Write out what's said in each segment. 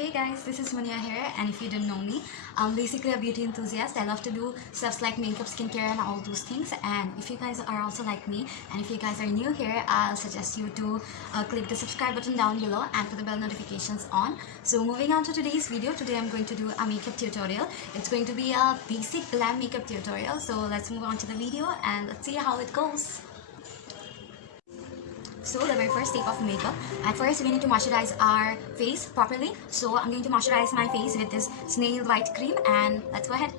Hey guys, this is Munia here, and if you didn't know me, I'm basically a beauty enthusiast. I love to do stuff like makeup, skincare and all those things. And if you guys are also like me, and if you guys are new here, I'll suggest you to click the subscribe button down below and put the bell notifications on. So moving on to today's video, today I'm going to do a makeup tutorial. It's going to be a basic glam makeup tutorial. So let's move on to the video and let's see how it goes. So the very first step of makeup, at first we need to moisturize our face properly. So I'm going to moisturize my face with this snail white cream, and let's go ahead.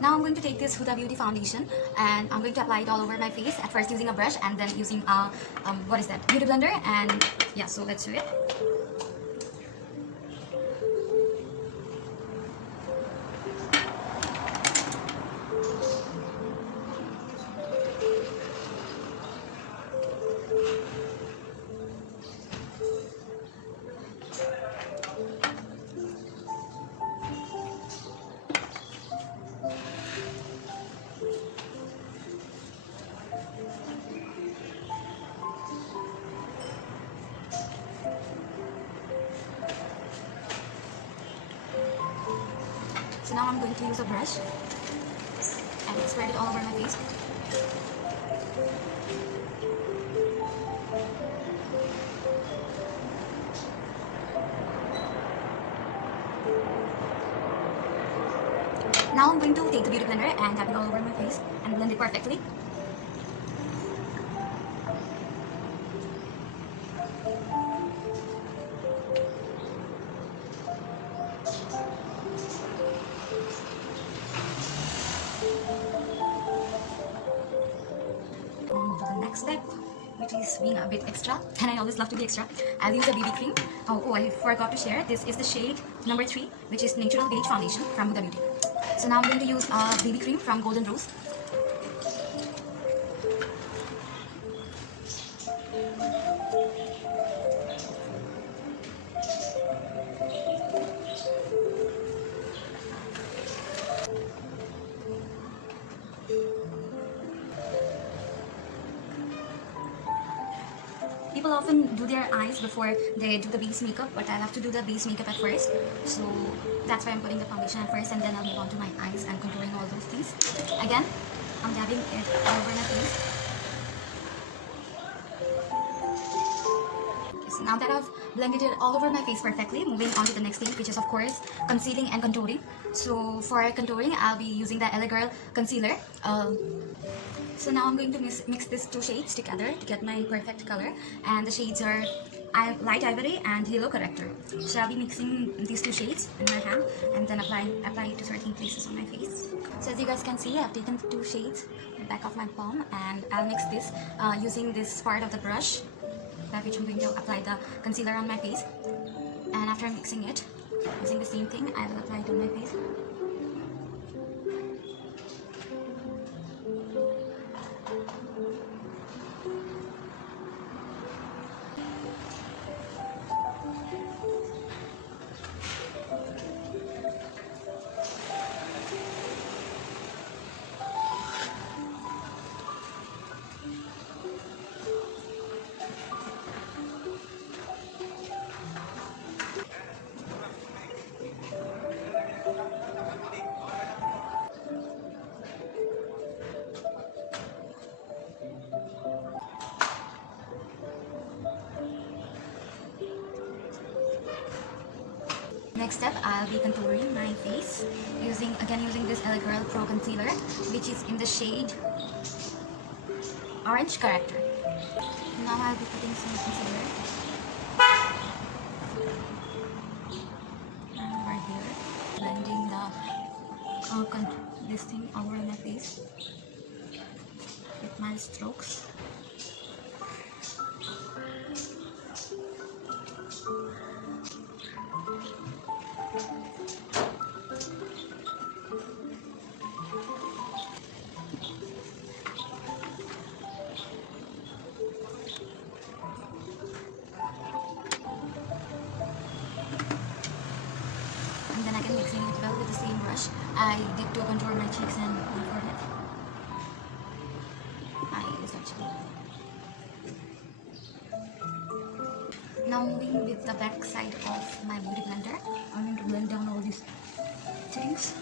Now I'm going to take this Huda Beauty foundation and I'm going to apply it all over my face, at first using a brush and then using a beauty blender. And yeah, so let's do it. So now I'm going to use a brush and spread it all over my face. Now I'm going to take the beauty blender and tap it all over my face and blend it perfectly. Step, which is being a bit extra, and I always love to be extra. I'll use a BB cream. Oh, I forgot to share. This is the shade number 3, which is Natural Beige Foundation from Huda Beauty. So now I'm going to use a BB cream from Golden Rose. People often do their eyes before they do the base makeup, but I have to do the base makeup at first. So that's why I'm putting the foundation at first, and then I'll move on to my eyes and contouring all those things. Again, I'm dabbing it all over my face. So now that I've blended it all over my face perfectly, moving on to the next stage, which is of course concealing and contouring. So for contouring, I'll be using the LA Girl concealer. So now I'm going to mix these two shades together to get my perfect color, and the shades are Light Ivory and Halo Corrector. So I'll be mixing these two shades in my hand and then apply it to certain places on my face. So as you guys can see, I've taken the two shades in the back of my palm, and I'll mix this using this part of the brush, which I'm going to apply the concealer on my face. And after mixing it, using the same thing, I will apply it on my face. Next step, I'll be contouring my face using this LA Girl Pro Concealer, which is in the shade Orange Corrector. Now I'll be putting some concealer over here, blending this thing over my face with my strokes. I did to contour my cheeks and my forehead. Eyes actually. Now moving with the back side of my beauty blender, I'm going to blend down all these things.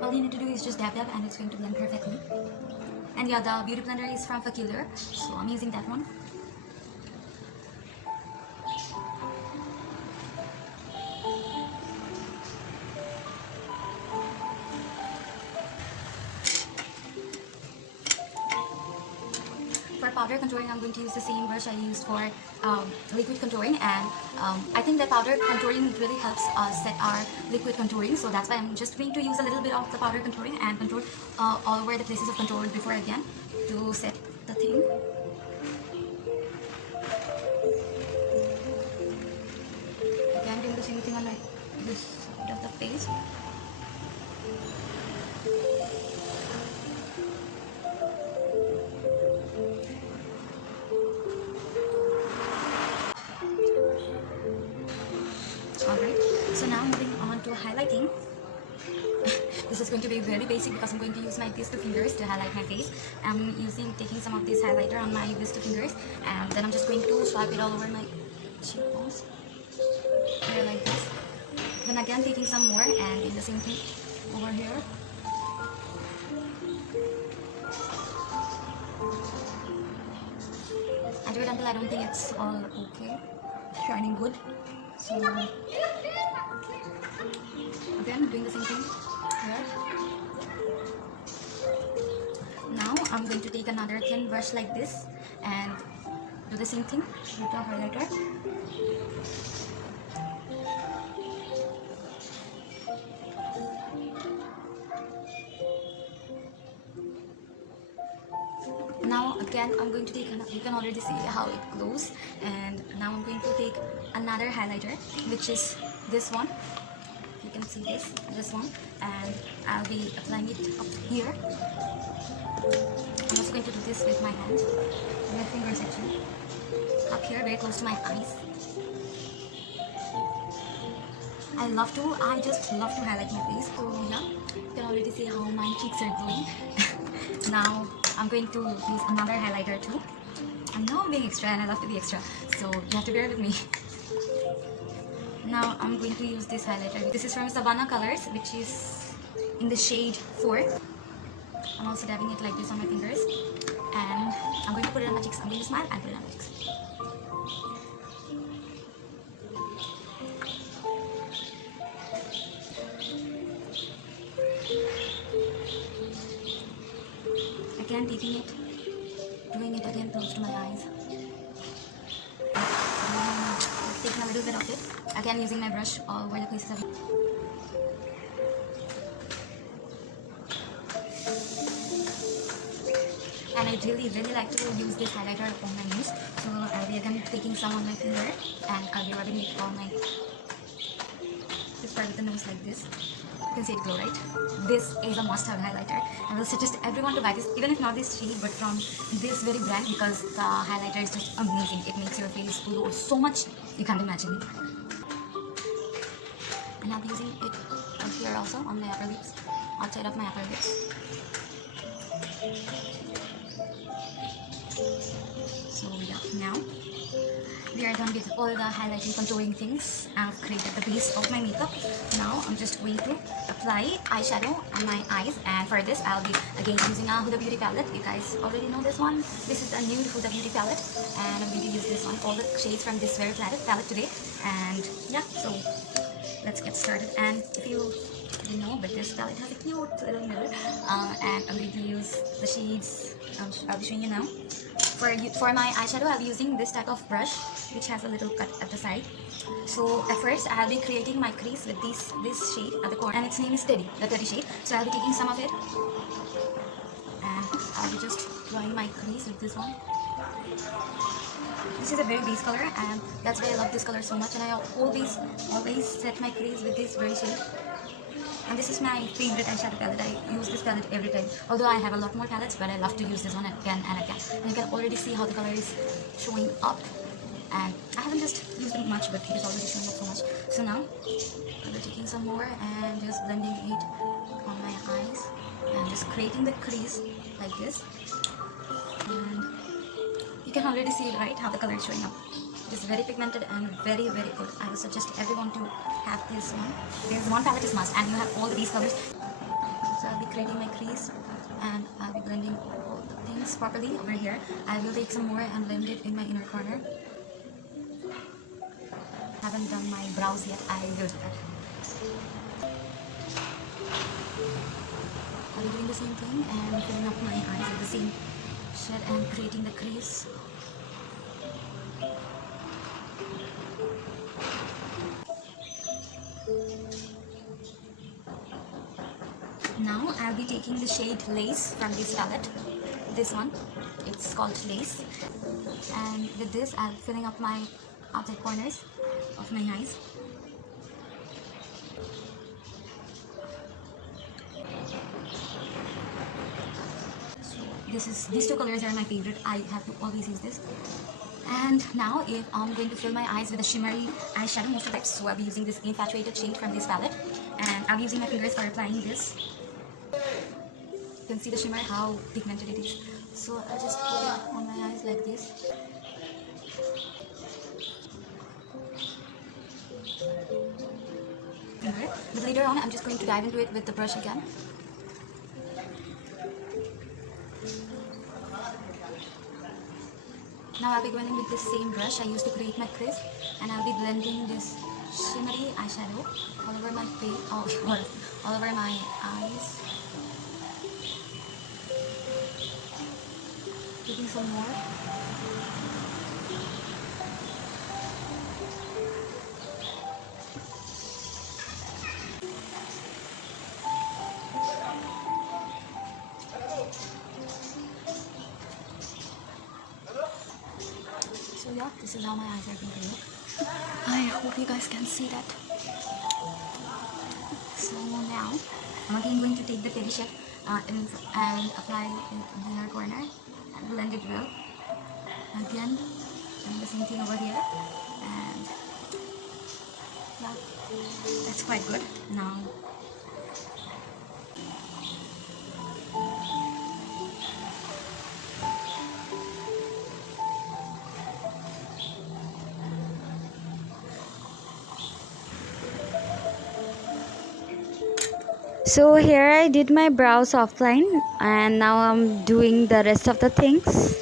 All you need to do is just dab and it's going to blend perfectly. And yeah, the beauty blender is from Peculiar, so I'm using that one. For powder contouring, I'm going to use the same brush I used for liquid contouring, and I think that powder contouring really helps us set our liquid contouring, so that's why I'm just going to use a little bit of the powder contouring and contour all over the places of contour before again to set the thing. Again, doing the same thing on this side of the face. Alright, so now moving on to highlighting. This is going to be very basic because I'm going to use my these two fingers to highlight my face. I'm taking some of this highlighter on my these two fingers, and then I'm just going to swipe it all over my cheekbones. Here like this. Then again taking some more and doing the same thing over here. I do it until I don't think it's all okay, shining good. So again doing the same thing here. Now I'm going to take another thin brush like this and do the same thing with the highlighter. Now again I'm going to take, you can already see how it glows, and now I'm going to take another highlighter, which is this one. You can see this one, and I'll be applying it up here. I'm also going to do this with my hands, my fingers actually, up here very close to my eyes. I just love to highlight my face. So yeah, you can already see how my cheeks are glowing. Now I'm going to use another highlighter too. I know I'm being extra and I love to be extra, so you have to bear with me. Now I'm going to use this highlighter. This is from Savannah Colors, which is in the shade 4. I'm also dabbing it like this on my fingers, and I'm going to put it on my cheeks. I'm going to smile and put it on my cheeks. Again taking it, doing it again close to my eyes. Taking a little bit of it, again using my brush all over the places of it. And I really like to use this highlighter on my nose, so I'll be again taking some on my finger and I'll be rubbing it on my this part of the nose like this. You can see it glow, right? This is a must-have highlighter. I will suggest everyone to buy this, even if not this shade, but from this very brand, because the highlighter is just amazing. It makes your face glow so much you can't imagine. And I'll be using it up here also on my upper lips, outside of my upper lips. So yeah, now we are done with all the highlighting, contouring things. I've created the base of my makeup. Now I'm just going to apply eyeshadow on my eyes, and for this I'll be again using a Huda Beauty palette. You guys already know this one. This is a nude Huda Beauty palette, and I'm going to use this one, all the shades from this very palette today. And yeah, so let's get started. And if you didn't know, but this palette has a cute little mirror, and I'm going to use the shades I'll be showing you now. For my eyeshadow, I'll be using this type of brush, which has a little cut at the side. So at first, I'll be creating my crease with this shade at the corner, and its name is Teddy, the Teddy shade. So I'll be taking some of it, and I'll be just drawing my crease with this one. This is a very base color, and that's why I love this color so much. And I always set my crease with this very shade. And this is my favorite eyeshadow palette. I use this palette every time. Although I have a lot more palettes, but I love to use this one again and again. And you can already see how the color is showing up. and I haven't just used it much, but it is already showing up so much. So now I'll be taking some more and just blending it on my eyes and just creating the crease like this. And you can already see it, right, how the color is showing up. It is very pigmented and very very good. I would suggest everyone to have this one. There's one palette is must, and you have all these colors. So I'll be creating my crease and I'll be blending all the things properly over here. I will take some more and blend it in my inner corner. Haven't done my brows yet. I will do that. I'll be doing the same thing and filling up my eyes with the same shade and creating the crease. Now I'll be taking the shade Lace from this palette. This one, it's called Lace. And with this, I'll be filling up my outside corners of my eyes. So these two colors are my favorite. I have to always use this. And now if I'm going to fill my eyes with a shimmery eyeshadow, most of that, so I'll be using this Infatuated shade from this palette, and I'll be using my fingers for applying this. You can see the shimmer, how pigmented it is. So I'll just put it on my eyes like this. But later on, I'm just going to dive into it with the brush again. Now I'll be going in with the same brush I used to create my crease, and I'll be blending this shimmery eyeshadow all over my face, all over my eyes. Taking some more. So yeah, this is how my eyes are going to look. I hope you guys can see that. So now I'm again going to take the peri shape and apply it in the inner corner and blend it well. Again, doing the same thing over here, and yeah, that's quite good. Now so here I did my brows offline, and now I'm doing the rest of the things. So this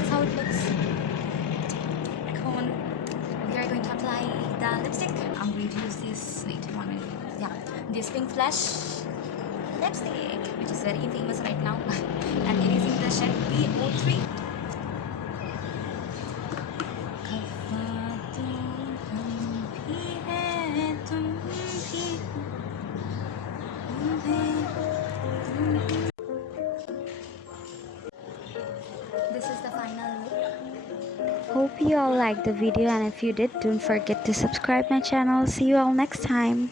is how it looks. We are going to apply the lipstick. I'm going to use this, wait 1 minute, yeah, this Pink Flash lipstick, which is very famous right now, and it is in the shade PO3. This is the final look. Hope you all liked the video, and if you did, don't forget to subscribe my channel. See you all next time.